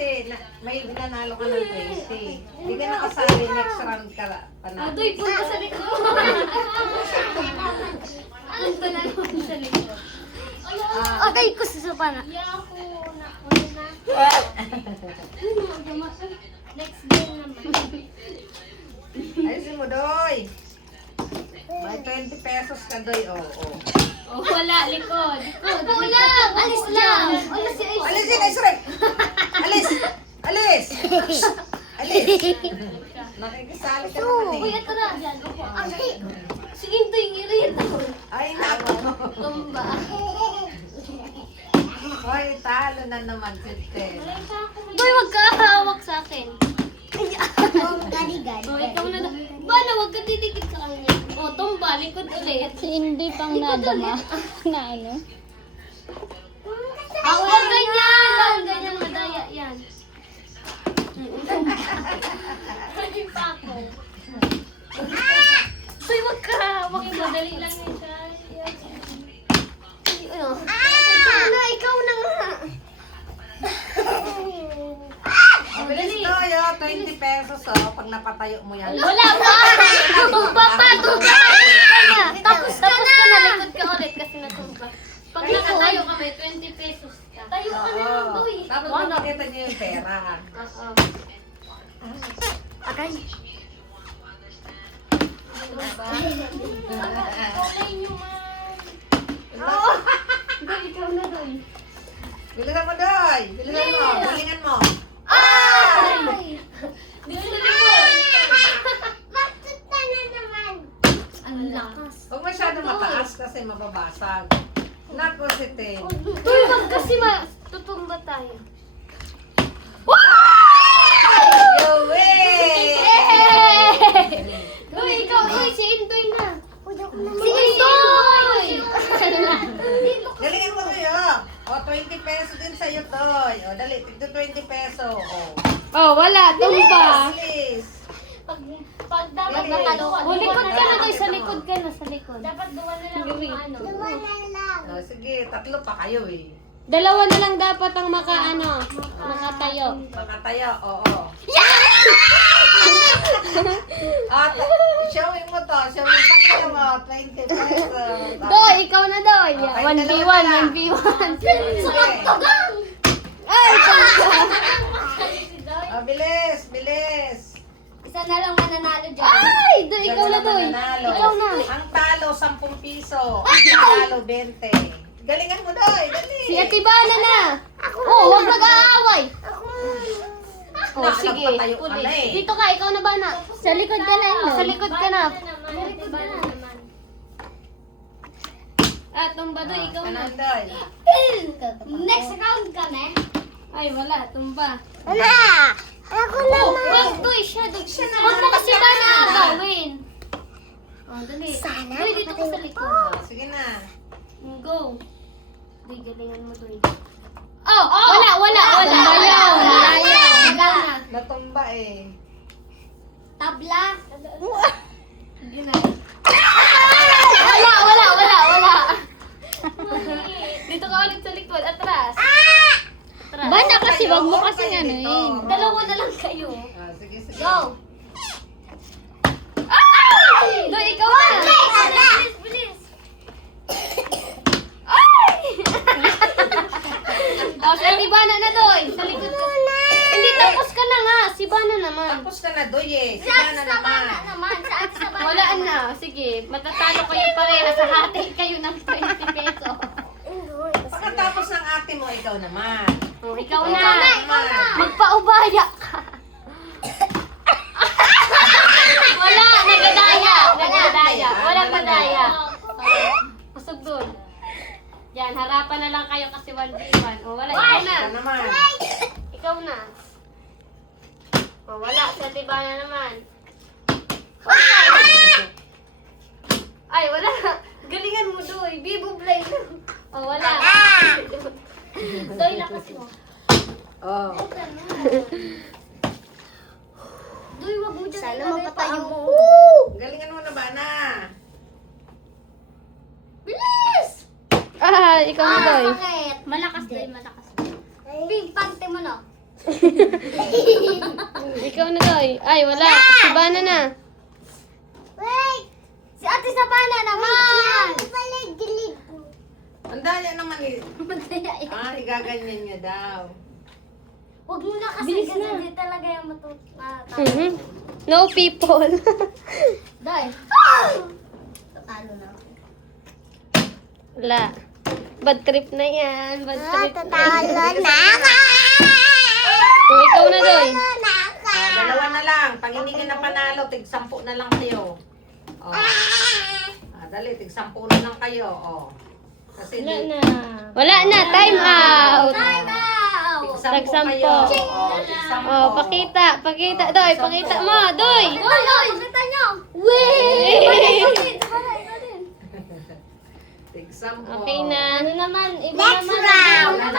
kasi may nanalo ka ng 20. Hindi ka nakasali next round ka panalo. Doy, punta sa likod. Punta na naman sa likod. Okay, kususupa na. Yahoo! Nakuha na. Next game naman. Ayusin mo, Doy. May 20 pesos ka, Doy. Oh, wala, likod. Kulang! Alis lang! Alis si Ace. Alisin, ay, sorry. Alis! Alis! Alis! Nakikisali ka naman Uy, eh. ito na. Diyan, upo. Si Intoy ngirita. Ay, nako. Tumba. Hoy, talo na naman si Ted. Boy, wag ka hawak sa akin. Gadi-gadi. Oh, ikaw na. Bala, wag ka didikit sa kanya. Oh, tumba, likod ulit. Hindi pang nadama na ano. Huwag ganyan! Ganyan, madaya yan. Hindi pa ako. Boy, wag ka hawak. Madali lang yun siya. Ikaw na nga. Mabilis, Doy, 20 pesos, pag napatayo mo yan. Wala pa! Tumba pa! Tumba pa! Tapos ka na! Likod ka ulit kasi natumba. Pag nakatayo ka may 20 pesos ka. Tayo ka na lang, Doy. Tapos makikita niyo yung pera. Oo. Okay. Kulay nyo man. Doy, ikaw na, Doy. Bilisan mo, Doy. Bilisan mo. Galingan mo. Ay! Dito na likod. Ang lakas. Huwag masyado mataas kasi mababasag. Nako si Ted. Doy, wag kasi tutumba tayo. You win! Doy, ikaw, Doy, si Indoy na. Si Indoy! Galingan mo, Doy, O, 20 pesos din sa'yo, Doy. O, dali. Tigdo 20 peso. O. Oh, wala. Tumba. Bilis. Pag dapat Bilis. natalo ka. Oh, likod ka na, Doy. Sa likod ka na, sa likod. Dapat duwa na lang yung ano. O, sige. Tatlo pa kayo eh. Dalawa na lang dapat ang makatayo. Makatayo. Oo. At, showing mo to. Showing taklo mo. 20 pesos. Doy, ikaw na, Doy. Okay, 1v1, dalawa na lang. 1v1. Tugang! Ay, O, bilis. Bilis. Isa na lang mananalo dyan. Ay, Doy, ikaw na, Doy. Mananalo. Ikaw na. Ang talo, 10 piso. Ang talo, 20. Galingan mo, Doy. Dali. Si Atibana na. Oh, huwag mag-aaway. Oh, sige. Nakapatayo ka na eh. Dito ka, ikaw na ba na? Sa likod ka na. Sa likod ka na. Tumba Doy, ikaw na. Ano, Doy? Next round ka na. Ay, wala. Tumba. Wala! Ako naman! Wag Doy, siya na. Huwag mo kasi ba na agawin? Oh, dali. Sana Doy, dito ka sa likod. O, sige na. Go. Doy, galingan mo Doy. Oh, wala. Bayaw. Ikaw na. Natumba eh. Tabla. Sige na. Wala. Dito ka ulit sa likod. Atras. Atras. Bana kasi, wag mo Kayo, kasi kayo ano dito. eh. Dalawa na lang kayo. Ah, sige, sige. Go. Doy, ikaw na. Bilis. Oh, si Atibana na, Doy. Sa likod ka. Hindi, tapos ka na nga. Si Bana naman. Tapos ka na, Doy eh. Sige na naman. Wala na. Sige, matatalo kayo pareha sa hati kayo ng 20 peso. Pagkatapos ng ate mo, ikaw naman. Oh, ikaw Ikaw na. naman. Magpaubaya ka. Wala, nagadaya. Walang madaya. Pasog doon. Yan, harapan na lang kayo kasi 1v1. O, wala. Ikaw na. Ikaw naman. Ikaw na. O, wala. Sa tiba na naman. Ay, wala. Galingan mo, Doy. Bibo blame. O, wala. Doy, lakas mo. Oh. Doy, wag mo dyan. Sana mapatayo mo. Galingan mo na ba na? Bilis! Ah, ikaw na, Doy. Bakit? Malakas Doy, malakas. Pink, pante mo na. Ikaw na, Doy. Ay, wala. Si Bana na. Wait! Si Ate Sabana naman! Ang daya naman eh. Igaganyan niya daw. Huwag mo na kasi Bilis kasi na. hindi talaga yung matutama. Mhm. No people. Dahil. Tatalo na. Wala. Bad trip na yan. Bad trip na. na O, ikaw na, Doy. Dalawa na lang. Pag hindi ka na panalo, tig-10 na lang kayo. Dali, tig-10 na lang kayo. Kasi Wala na. Wala na. Time out. tig-10 kayo. Tig-10. Oh, pakita. Pakita, Doy. Pakita mo, Doy. Pakita nyo! Wait. Tig-10. Okay na. Ano naman? Iba naman.